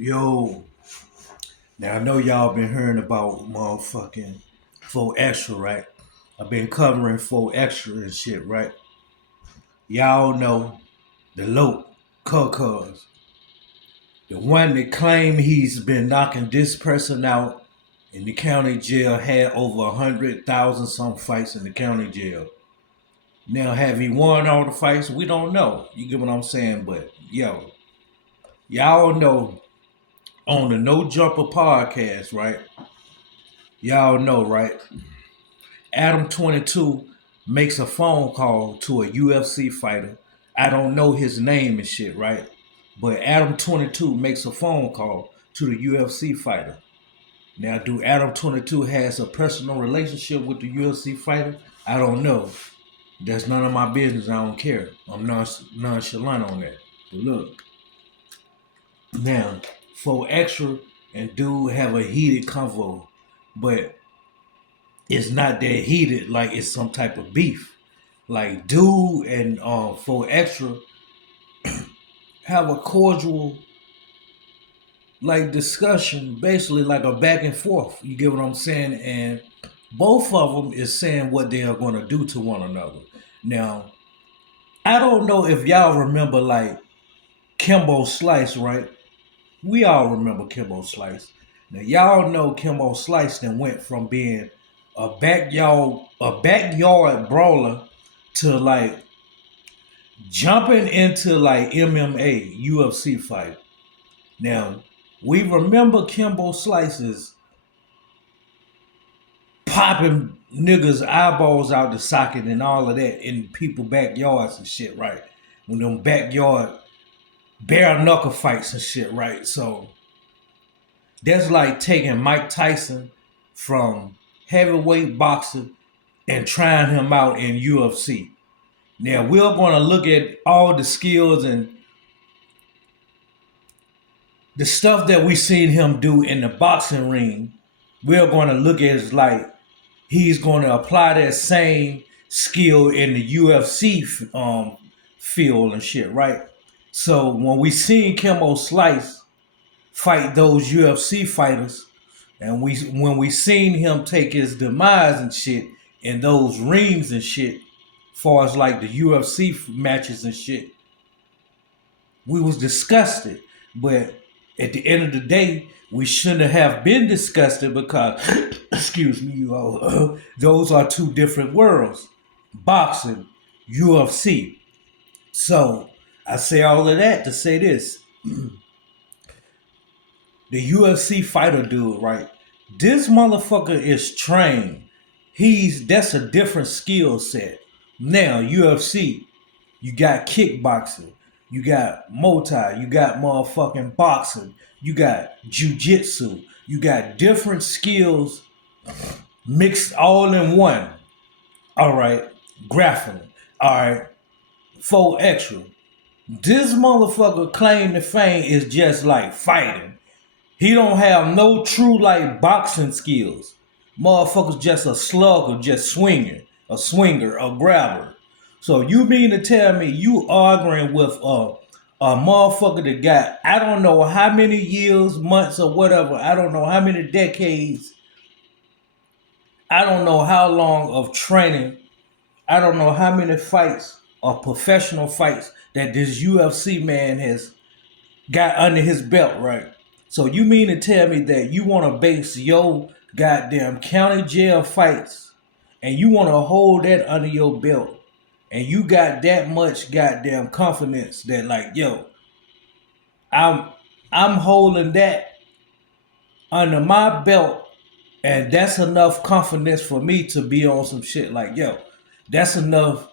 Yo, now I know y'all been hearing about motherfucking Full Extra, right? I've been covering Full Extra and shit, right? Y'all know the low Cuz, the one that claimed he's been knocking this person out in the county jail, had over 100,000 some fights in the county jail. Now, have he won all the fights? We don't know. You get what I'm saying? But yo, y'all know on the No Jumper podcast, right? Y'all know, right? Adam 22 makes a phone call to a UFC fighter. I don't know his name and shit, right? But Adam 22 makes a phone call to the UFC fighter. Now, do Adam 22 has a personal relationship with the UFC fighter? I don't know. That's none of my business. I don't care. I'm nonchalant on that. But look, now, for extra and dude have a heated convo, but it's not that heated like it's some type of beef. Like dude and for extra have a cordial like discussion, basically like a back and forth. You get what I'm saying? And both of them is saying what they are going to do to one another. Now, I don't know if y'all remember like Kimbo Slice, right? We all remember Kimbo Slice. Now y'all know Kimbo Slice then went from being a backyard brawler to like jumping into like MMA, UFC fight. Now, we remember Kimbo Slices popping niggas' eyeballs out the socket and all of that in people backyards and shit, right? When them backyard bare knuckle fights and shit, right? So that's like taking Mike Tyson from heavyweight boxing and trying him out in UFC. Now we're going to look at all the skills and the stuff that we seen him do in the boxing ring. We're going to look at it like he's going to apply that same skill in the UFC field and shit, right? So when we seen Kimbo Slice fight those UFC fighters, and when we seen him take his demise and shit in those rings and shit, far as like the UFC matches and shit, we was disgusted. But at the end of the day, we shouldn't have been disgusted because, excuse me, you all, those are two different worlds. Boxing, UFC. So I say all of that to say this. The UFC fighter dude, right? This motherfucker is trained. That's a different skill set. Now, UFC, you got kickboxing, you got Muay, you got motherfucking boxing, you got jujitsu, you got different skills mixed all in one. All right, grappling. All right, full extra. This motherfucker claim to fame is just like fighting. He don't have no true like boxing skills. Motherfucker's just a slugger, just swinging, a swinger, a grabber. So you mean to tell me you arguing with a motherfucker that got I don't know how many years, months, or whatever. I don't know how many decades. I don't know how long of training. I don't know how many fights or professional fights that this UFC man has got under his belt, right? So you mean to tell me that you want to base your goddamn county jail fights and you want to hold that under your belt and you got that much goddamn confidence that like, yo, I'm I'm holding that under my belt and that's enough confidence for me to be on some shit like, yo, that's enough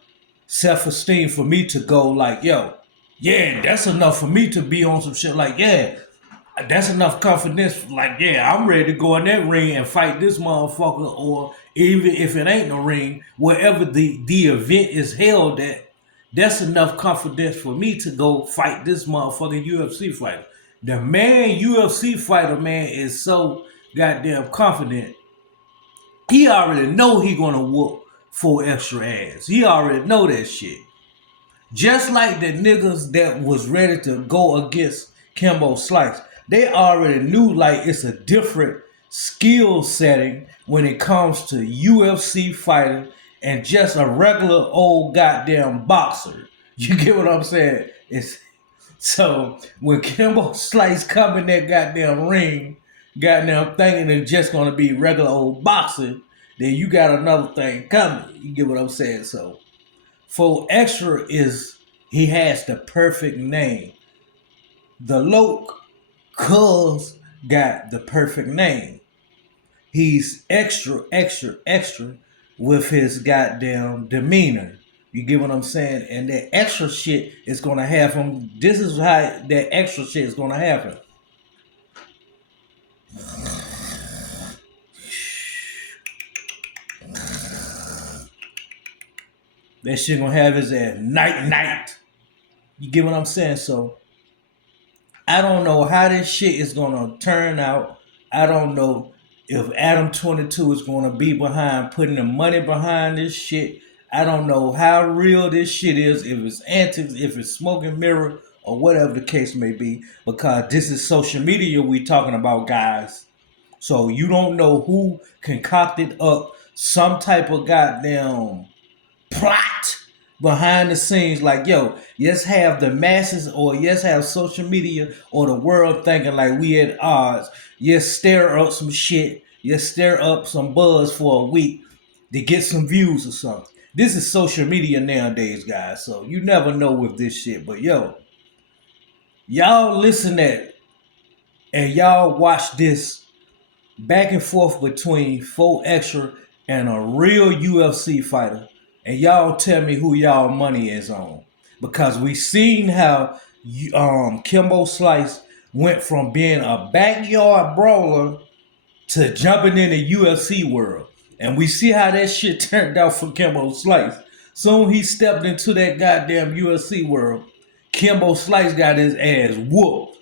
self-esteem for me to go like, yo, yeah, that's enough for me to be on some shit like, yeah, that's enough confidence. Like, yeah, I'm ready to go in that ring and fight this motherfucker, or even if it ain't no ring, wherever the event is held at, that's enough confidence for me to go fight this motherfucking UFC fighter. The man UFC fighter man is so goddamn confident. He already know he gonna whoop four extra ass. He already know that shit. Just like the niggas that was ready to go against Kimbo Slice. they already knew like it's a different skill setting when it comes to UFC fighting and just a regular old goddamn boxer. You get what I'm saying? It's so when Kimbo Slice come in that goddamn ring, goddamn thinking it's just gonna be regular old boxing, then you got another thing coming. You get what I'm saying? So for extra is he has the perfect name. The Loke cuz got the perfect name. He's extra, extra, extra with his goddamn demeanor. You get what I'm saying? And that extra shit is gonna have him. This is how that extra shit is gonna happen. That shit gonna have his ass night night. You get what I'm saying? So I don't know how this shit is gonna turn out. I don't know if Adam 22 is gonna be behind putting the money behind this shit. I don't know how real this shit is, if it's antics, if it's smoke and mirror, or whatever the case may be, because this is social media we talking about, guys. So you don't know who concocted up some type of goddamn plot behind the scenes, like, yo, let's have the masses or let's have social media or the world thinking like we at odds. Let's stir up some shit. Let's stir up some buzz for a week to get some views or something. This is social media nowadays, guys. So you never know with this shit. But yo, y'all listen at and y'all watch this back and forth between 4Extra and a real UFC fighter, and y'all tell me who y'all money is on. Because we seen how Kimbo Slice went from being a backyard brawler to jumping in the UFC world. And we see how that shit turned out for Kimbo Slice. Soon he stepped into that goddamn UFC world. Kimbo Slice got his ass whooped.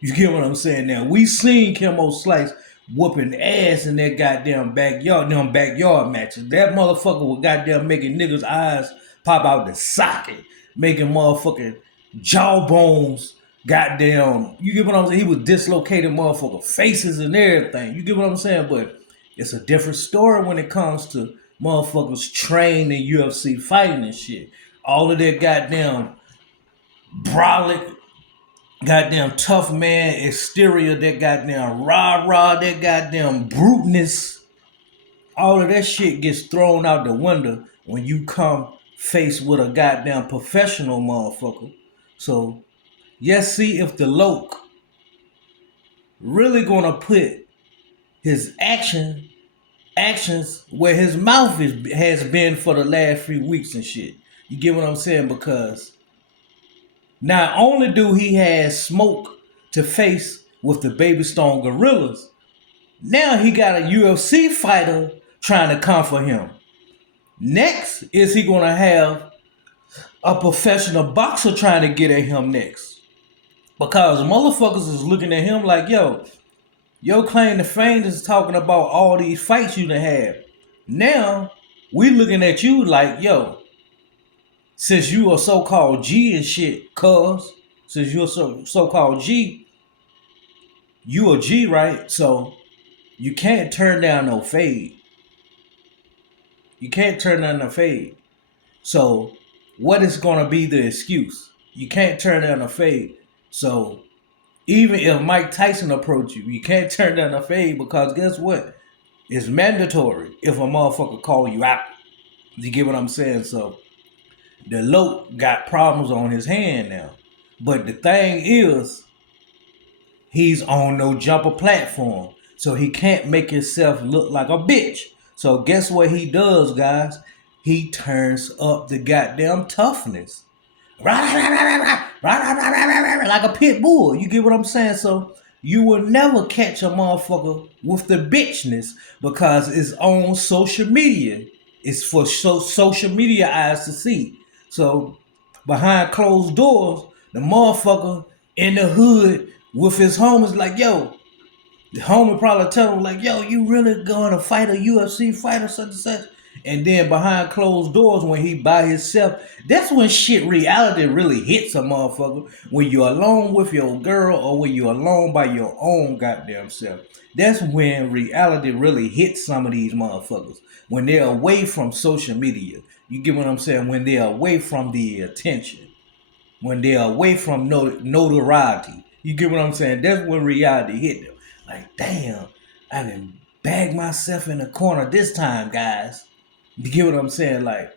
You get what I'm saying? Now we seen Kimbo Slice whooping ass in that goddamn backyard, them backyard matches. That motherfucker was goddamn making niggas' eyes pop out the socket, making motherfucking jawbones, goddamn. You get what I'm saying? He was dislocating motherfucker faces and everything. You get what I'm saying? But it's a different story when it comes to motherfuckers trained in UFC fighting and shit. All of that goddamn brolic, goddamn tough man exterior, that goddamn rah-rah, that goddamn bruteness, all of that shit gets thrown out the window when you come faced with a goddamn professional motherfucker. So, let's see if the Loke really gonna put his actions where his mouth has been for the last few weeks and shit. You get what I'm saying? Because not only do he have smoke to face with the Baby Stone Gorillas, now he got a UFC fighter trying to come for him. Next, is he gonna have a professional boxer trying to get at him next? Because motherfuckers is looking at him like, yo, your claim to fame is talking about all these fights you done had. Now, we looking at you like, yo, since you are so-called G and shit, cuz, since you're so-called G, you a G, right? So, you can't turn down no fade. You can't turn down no fade. So, what is going to be the excuse? You can't turn down a fade. So, even if Mike Tyson approach you, you can't turn down a fade because guess what? It's mandatory if a motherfucker call you out. You get what I'm saying? So, the Loke got problems on his hand now. But the thing is, he's on no jumper platform. So he can't make himself look like a bitch. So guess what he does, guys? He turns up the goddamn toughness. Like a pit bull. You get what I'm saying? So you will never catch a motherfucker with the bitchness because it's on social media. It's for social media eyes to see. So behind closed doors, the motherfucker in the hood with his homies like, yo, the homie probably tell him like, yo, you really gonna fight a UFC fighter such and such? And then behind closed doors, when he by himself, that's when shit reality really hits a motherfucker. When you're alone with your girl or when you're alone by your own goddamn self. That's when reality really hits some of these motherfuckers. When they're away from social media. You get what I'm saying? When they're away from the attention. When they're away from notoriety. You get what I'm saying? That's when reality hit them. Like, damn, I done bagged myself in the corner this time, guys. You get what I'm saying? Like,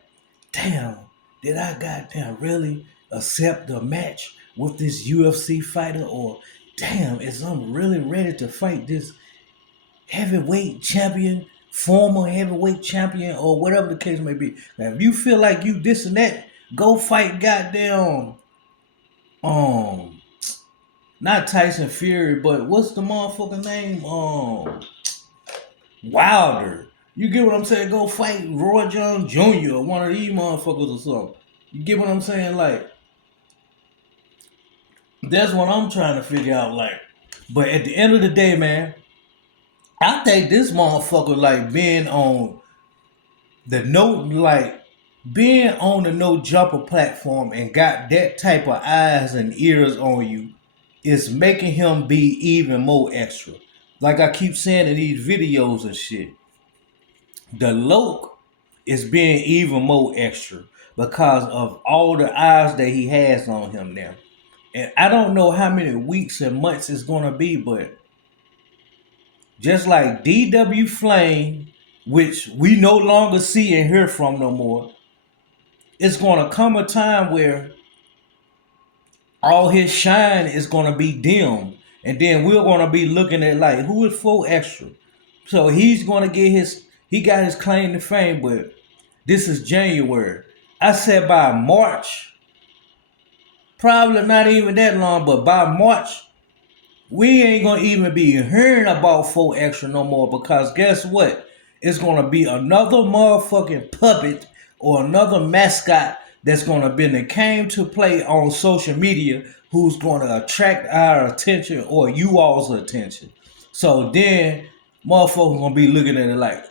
damn, did I goddamn really accept the match with this UFC fighter? Or, damn, is I'm really ready to fight this heavyweight champion, former heavyweight champion, or whatever the case may be? Now, if you feel like you this and that, go fight goddamn um not Tyson Fury, but what's the motherfucking name? Wilder. You get what I'm saying? Go fight Roy Jones Jr. or one of these motherfuckers or something. You get what I'm saying? Like, that's what I'm trying to figure out. Like, but at the end of the day, man, I think this motherfucker like being on the no jumper platform and got that type of eyes and ears on you is making him be even more extra. Like I keep saying in these videos and shit, the Loke is being even more extra because of all the eyes that he has on him now. And I don't know how many weeks and months it's gonna be, but just like DW Flame, which we no longer see and hear from no more, it's gonna come a time where all his shine is gonna be dim, and then we're gonna be looking at like who is full extra. So he's gonna get he got his claim to fame, but this is January. I said by March, probably not even that long, but by March, we ain't gonna even be hearing about full extra no more because guess what? It's gonna be another motherfucking puppet or another mascot that's gonna be that came to play on social media who's gonna attract our attention or you all's attention. So then motherfuckers gonna be looking at it like,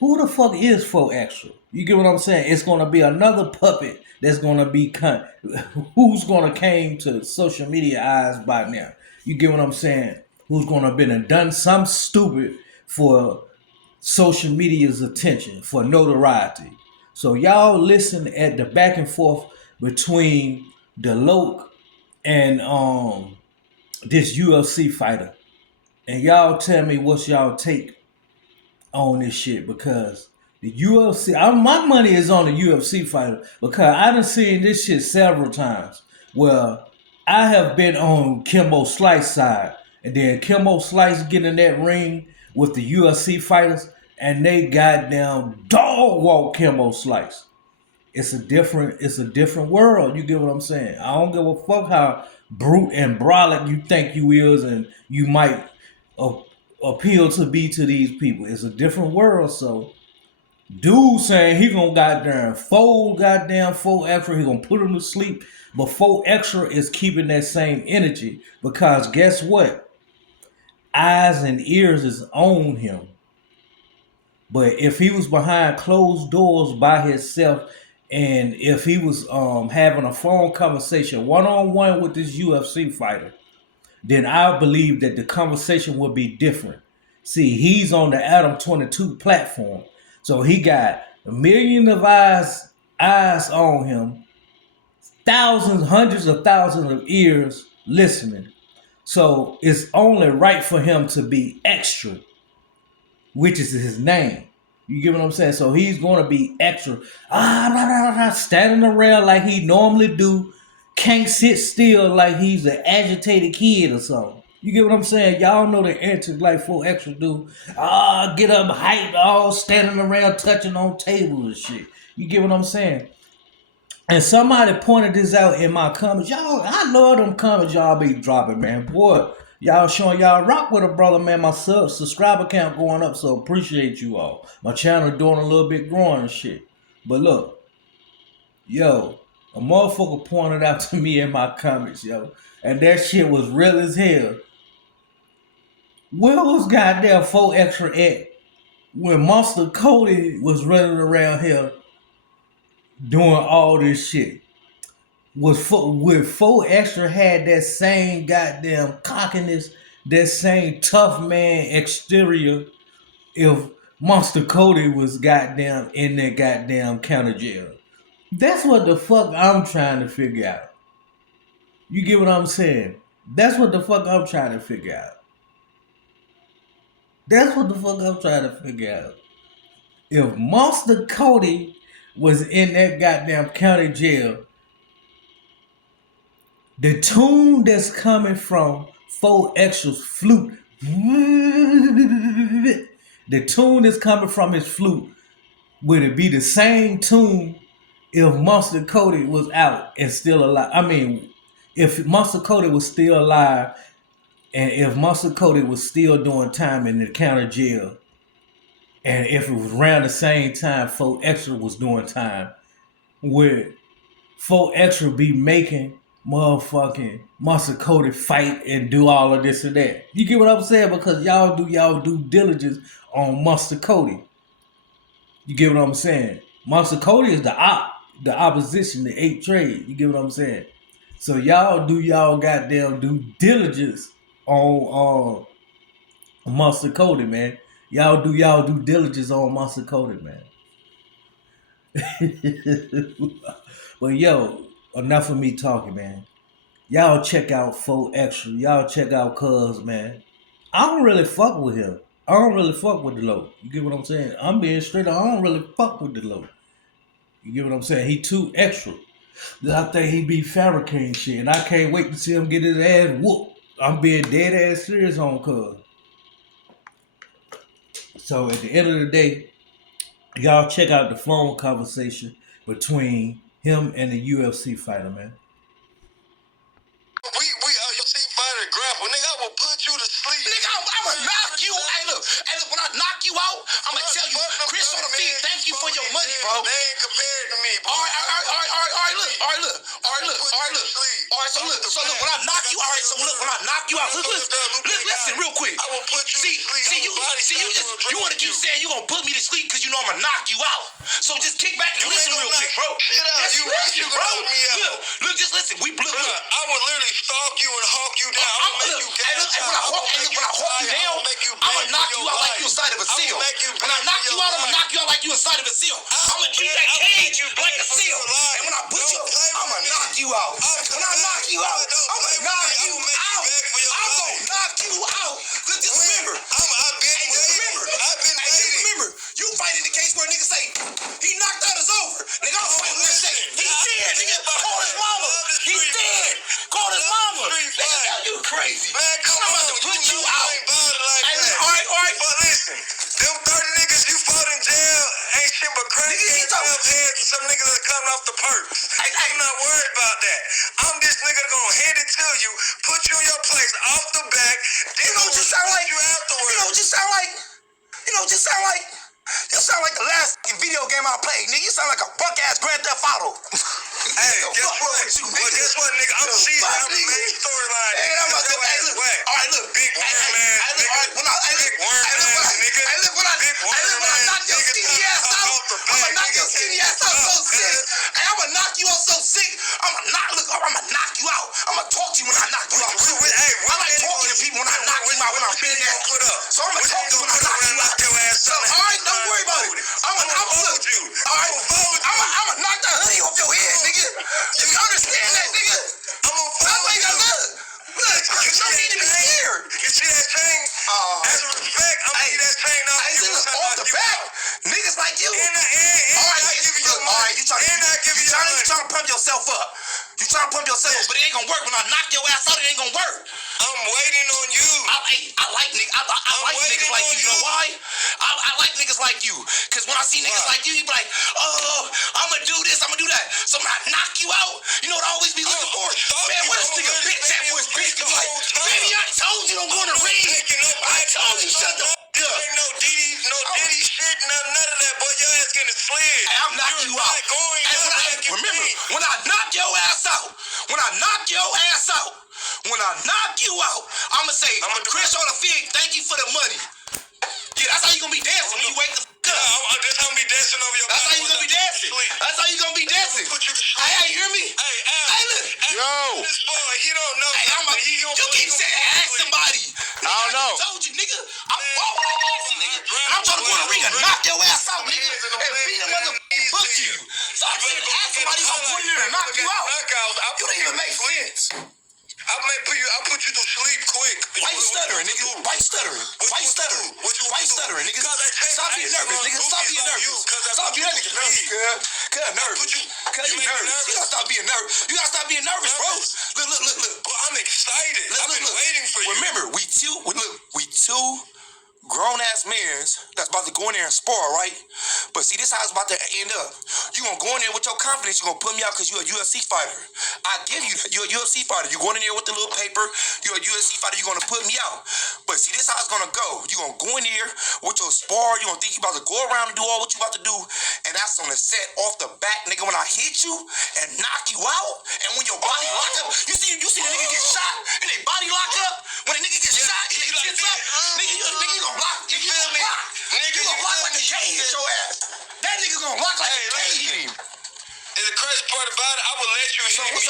who the fuck is full extra? You get what I'm saying? It's gonna be another puppet that's gonna be who's gonna came to social media eyes by now. You get what I'm saying? Who's gonna been and done some stupid for social media's attention, for notoriety. So y'all listen at the back and forth between the Loke and this UFC fighter. And y'all tell me what's y'all take on this shit because the UFC, my money is on the UFC fighter because I done seen this shit several times. Well, I have been on Kimbo Slice side, and then Kimbo Slice get in that ring with the UFC fighters, and they goddamn dog walk Kimbo Slice. It's a different world. You get what I'm saying? I don't give a fuck how brute and brolic you think you is, and you might appeal to be to these people. It's a different world. So, dude saying he gonna goddamn four extra, he gonna put him to sleep. But 4 extra is keeping that same energy because guess what? Eyes and ears is on him. But if he was behind closed doors by himself, and if he was having a phone conversation one-on-one with this UFC fighter, then I believe that the conversation would be different. See, he's on the Adam 22 platform. So he got a million of eyes on him, thousands, hundreds of thousands of ears listening. So it's only right for him to be extra, which is his name. You get what I'm saying? So he's going to be extra. Standing around like he normally do. Can't sit still like he's an agitated kid or something. You get what I'm saying? Y'all know the answer like 4 extra do. Get up hype, all standing around touching on tables and shit. You get what I'm saying? And somebody pointed this out in my comments. Y'all, I love them comments y'all be dropping, man. Boy, y'all showing y'all rock with a brother, man. My subscriber count going up, so appreciate you all. My channel doing a little bit growing and shit. But look, yo, a motherfucker pointed out to me in my comments, yo. And that shit was real as hell. Where was goddamn 4 extra at when Monster Cody was running around here doing all this shit, with 4 Extra had that same goddamn cockiness, that same tough man exterior. If Monster Cody was goddamn in that goddamn county jail, that's what the fuck I'm trying to figure out. You get what I'm saying? That's what the fuck I'm trying to figure out. That's what the fuck I'm trying to figure out. If Monster Cody was in that goddamn county jail, the tune that's coming from 4 Extra's flute, the tune that's coming from his flute, would it be the same tune if Monster Cody was out and still alive? I mean, if Monster Cody was still alive and if Monster Cody was still doing time in the county jail, and if it was around the same time 4 Extra was doing time, would 4 Extra be making motherfucking Monster Cody fight and do all of this and that? You get what I'm saying? Because y'all do y'all due diligence on Monster Cody. You get what I'm saying? Monster Cody is the opposition, the 8th trade. You get what I'm saying? So y'all do y'all goddamn due diligence on Monster Cody, man. Y'all do y'all due diligence on Monster Cody, man. But yo, enough of me talking, man. Y'all check out 4 Extra. Y'all check out Cuz, man. I don't really fuck with him. I don't really fuck with the low. You get what I'm saying? I'm being straight up. I don't really fuck with the low. You get what I'm saying? He too extra. I think he be fabricating shit, and I can't wait to see him get his ass whooped. I'm being dead ass serious on Cuz. So at the end of the day, y'all check out the phone conversation between him and the UFC fighter, man. We UFC fighter grapple, nigga. I will put you to sleep, nigga. I'ma knock you. Hey, look. When I knock you out, I'ma tell you, Chris on the feet. Thank you for your money, bro. They ain't compared to me, bro. All right. Look. So look. When I knock you, all right. So look, when I knock you out, listen, real quick. I will put you to sleep. You want to keep saying you gonna put me to sleep because you know I'ma knock you out. So just kick back and listen real quick, bro. Shit out. You listen, bro. Look, just listen. I would literally stalk you and hawk you down. When I hawk you down, I'ma knock you out like you inside of a seal. When I knock you out, I'ma knock you out like you inside of a seal. I'ma treat that cage like a seal. And when I put you, I'ma knock you out. When I knock you out, I'ma knock you out. I'm gonna knock you out. Just remember, you fight in the case where niggas say, he knocked out, it's over. Nigga, I'm fighting where say, he's dead, nigga. Call his mama. He's dead. Call his mama. Nigga, you crazy. Man, I'm about to put you out. All right. But listen, them 30 niggas you fought in jail ain't shit but crazy. Some niggas that coming off the perks. I'm not worried about that. I'm this nigga gonna hand it to you, put you in your place off the back. You know what you sound like? You sound like the last video game I played, nigga. You sound like a punk ass Grand Theft Auto. Hey, guess what, nigga? I'm seasoned. I'm the main storyline. All right, look. Big worm, man. When I knock your skinny ass out, I'ma knock your skinny ass out so sick. Hey, I'ma knock you out so sick. I'ma knock you out. I'ma talk to you when I knock you out. I like talking to people when I knock you out when I'm big ass put up. So I'ma talk to you when I knock you out. So, all right, don't worry about it. I'ma fold you. All right, I'ma knock that honey off your head, nigga. You understand that, nigga? I'ma fold you. Look, you don't need to be scared. You see that chain? As a respect, I'm gonna get that chain off the back. Niggas like you. All right, you trying to pump yourself up. You trying to pump yourself up, but it ain't gonna work. When I knock your ass out, it ain't gonna work. I'm waiting on you. I like niggas like you. You know why? I like niggas like you. Cause when I see niggas like you be like, oh, I'ma do this, I'ma do that. So when I knock you out, you know what I always be looking for? Man, what this nigga bitch at for his bitch? Be like, baby, I told you don't go in the ring. I told you shut the f*** up. No Diddy shit, none of that, boy. Your ass getting slid. Hey, I'm knocking you out. Remember, when I knock your ass out, when I knock you out, I'ma say, Chris on the feet, thank you for the money. Yeah, that's how you gonna be dancing when you wake the fuck up. That's how I'm be dancing over your That's how you gonna be dancing. That's how you gonna be dancing. Hey, you hear me? Hey, look. Yo. This boy, he don't know. Hey, you keep saying ask somebody. I don't know. I told you, nigga. I'm walking like ass, nigga. And I'm trying to go in the ring and knock your ass out, nigga. And beat a motherfucking book you. So I'm saying ask somebody who's gonna go in there and knock you out. You don't even make sense. I'll put you to sleep quick. Why you stuttering, nigga? Why you stuttering? Why you stuttering? Why you stuttering, nigga? Stop being nervous, nigga. Stop being nervous. Stop being nervous, nervous. Cuz nervous. Cuz you nervous. You gotta stop being nervous. You gotta stop being nervous, bro. Look. Bro, I'm excited. I've been waiting for you. Remember, we two grown-ass men that's about to go in there and spar, right? But see, this is how it's about to end up. You gonna go in there with your confidence, you gonna put me out because you're a UFC fighter. I give you that. You're a UFC fighter. You going in there with the little paper, you're a UFC fighter, you're gonna put me out. But see, this is how it's gonna go. You gonna go in there with your spar, you gonna think you about to go around and do all what you about to do, and that's on the set off the back, nigga, when I hit you and knock you out, and when your body lock up, you see the nigga get shot, and they body lock up, when a nigga gets shot, he gets up, nigga, you gonna block. You feel me? Nigga, you gonna block like a K hit your ass. That nigga gonna block like a K hit him. And the crazy part about it, I will let you hit me.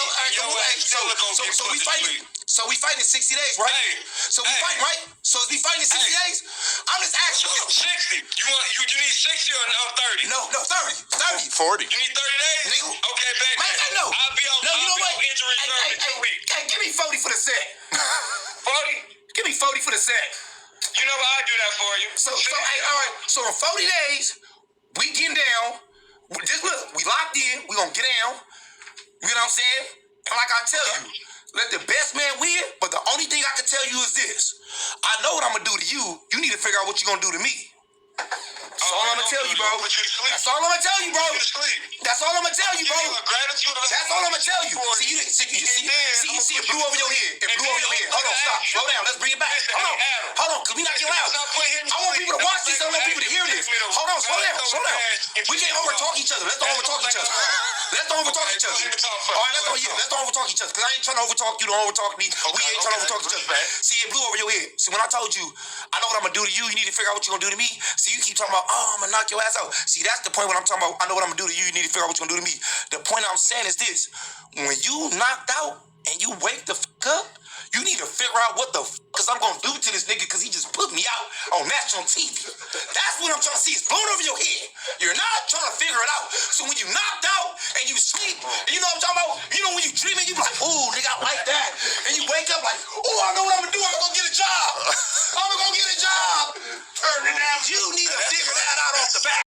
So we fighting in 60 days, right? So we fighting, right? So we fighting in 60 days? I'm just asking you. 60. You need 60 or no 30? No, 30. 40. You need 30 days? Nigga. Okay, baby. Man, I know. I'll be on injury reserve in 2 weeks. Hey, give me 40 for the set. 40? Give me 40 for the set. You know what? I'll do that for you. So hey, all right. So in 40 days, we getting down. Just look, we locked in. We gonna get down. You know what I'm saying? And like I tell you, let the best man win. But the only thing I can tell you is this: I know what I'm gonna do to you. You need to figure out what you're gonna do to me. That's all I'm gonna tell you, bro. That's all I'm gonna tell you, bro. That's all I'm gonna tell you, bro. That's all I'm gonna tell you. See it blew over your head. It blew over your head. Hold on, stop. Slow down. Let's bring it back. Hold on, cause we not getting loud. I want people to watch this. I don't want people to hear this. Hold on, slow down. We can't overtalk each other. Let's don't overtalk each other. Let's don't overtalk each other. All right, let's don't overtalk each other. Cause I ain't trying to overtalk you. Don't overtalk me. We ain't trying to overtalk each other. See, it blew over your head. See, when I told you, I know what I'm gonna do to you. You need to figure out what you're gonna do to me. See, you keep talking about, oh, I'm gonna knock your ass out. See, that's the point when I'm talking about, I know what I'm gonna do to you. You need to figure out what you're gonna do to me. The point I'm saying is this: when you knocked out and you wake the fuck up, you need to figure out what the cause I'm gonna do to this nigga cause he just put me out on national TV. That's what I'm trying to see. It's blown over your head. You're not trying to figure it out. So when you knocked out and you sleep, and you know what I'm talking about? You know when you dreaming, you be like, ooh, nigga, I like that. And you wake up like, ooh, I know what I'm gonna do. I'm gonna go get a job. I'm gonna go get a job.